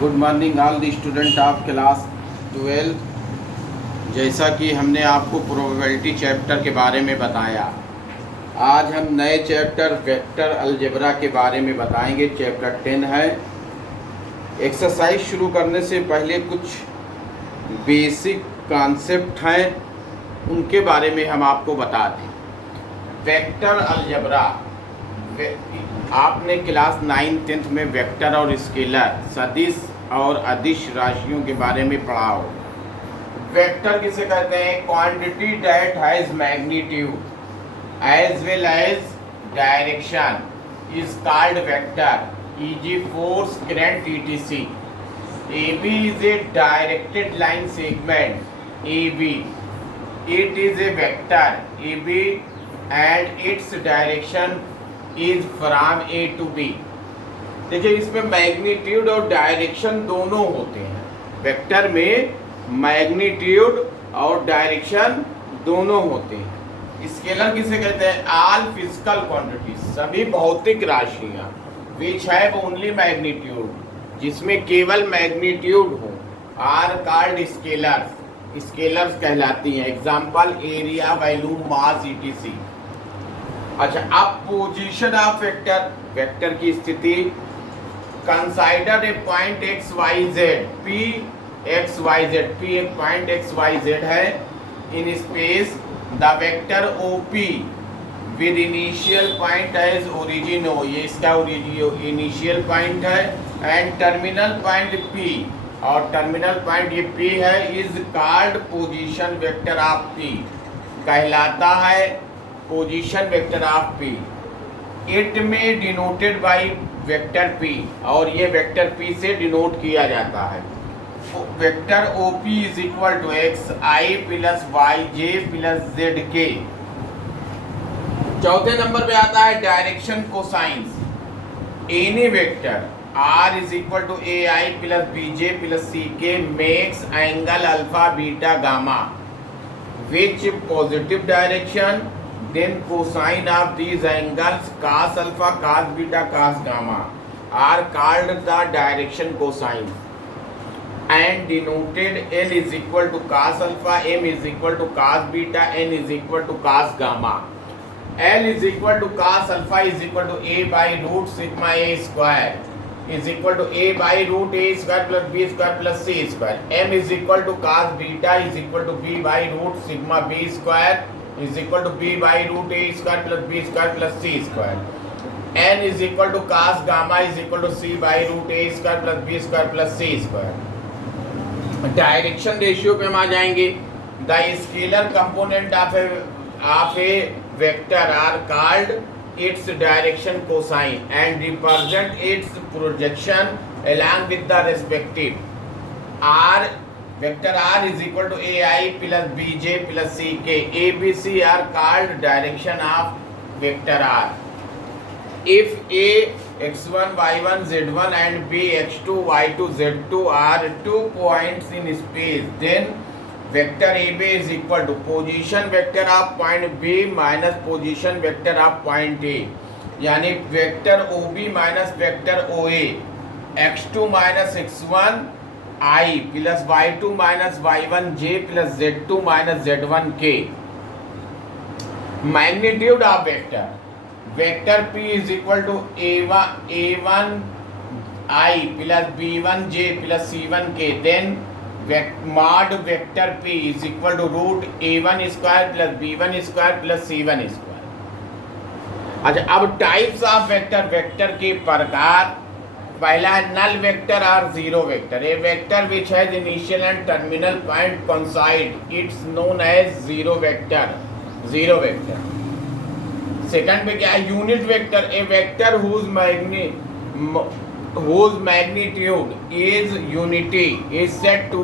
Good morning all the student of class 12। जैसा कि हमने आपको प्रोबेबिलिटी चैप्टर के बारे में बताया, आज हम नए चैप्टर वेक्टर अलजेब्रा के बारे में बताएंगे। चैप्टर 10 है। एक्सरसाइज शुरू करने से पहले कुछ बेसिक कॉन्सेप्ट हैं, उनके बारे में हम आपको बता दें। वेक्टर अलजेब्रा, आपने क्लास 9 10th में वेक्टर और स्केलर, सदिश और अदिश राशियों के बारे में पढ़ा हो। वेक्टर किसे कहते हैं? Quantity that has magnitude as well as direction is called vector, e.g. Force, current, etc. AB is a directed line segment AB. It is a vector AB and its direction is from A to B. देखिए, इसमें magnitude और direction दोनों होते हैं। Vector में magnitude और direction दोनों होते हैं। स्केलर किसे कहते हैं? ऑल फिजिकल क्वांटिटीज, सभी भौतिक राशियां विच हैव ओनली मैग्नीट्यूड, जिसमें केवल मैग्नीट्यूड हो, आर कॉल्ड स्केलर्स। स्केलर्स कहलाती हैं। Example area, volume, mass, etc. अच्छा, अब पोजीशन ऑफ वेक्टर, वेक्टर की स्थिति। Consider a point X Y Z, P X Y Z, P एक पॉइंट एक्स वाई जेड है in space. The vector O P with initial point as origin O, ये इसका initial point है, and terminal point P, और terminal point ये P है, is called position vector of P, कहलाता है position vector of P. It में denoted by vector P, और ये वेक्टर पी से डिनोट किया जाता है। Vector O P is equal to X I plus Y J plus Z K. चौथे नंबर पे आता है direction cosines. Any vector R is equal to A I plus B J plus C K makes angle alpha beta gamma which positive direction, then cosine of these angles cos alpha, cos beta, cos gamma are called the direction cosine and denoted L is equal to cos alpha, M is equal to cos beta, N is equal to cos gamma. L is equal to cos alpha is equal to A by root sigma A square is equal to A by root A square plus B square plus C square. M is equal to cos beta is equal to B by root sigma B square is equal to B by root A square plus B square plus C square. N is equal to cos gamma is equal to C by root A square plus B square plus C square. Direction ratio पे हम आ जाएंगे। The scalar component of a vector are called its direction cosine and represent its projection along with the respective r. Vector r is equal to ai plus bj plus ck. A, b, c are called direction of vector r. If a x1 y1 z1 and b x2 y2 z2 are 2 points in space, then vector ab is equal to position vector of point b minus position vector of point a. यानी vector ob minus vector oa, x2 minus x1 I plus y2 minus y1 j plus z2 minus z1 k। Magnitude of vector, vector p is equal to a1 I plus b1 j plus c1 k। Then mod vector p is equal to root a1 square plus b1 square plus c1 square. अच्छा, अब types of vector, vector के प्रकार। पहला है null vector और zero vector. A vector which has initial and terminal point coincide, it's known as zero vector, zero vector. Second पे क्या है? Unit vector. A vector whose magnitude is unity is said to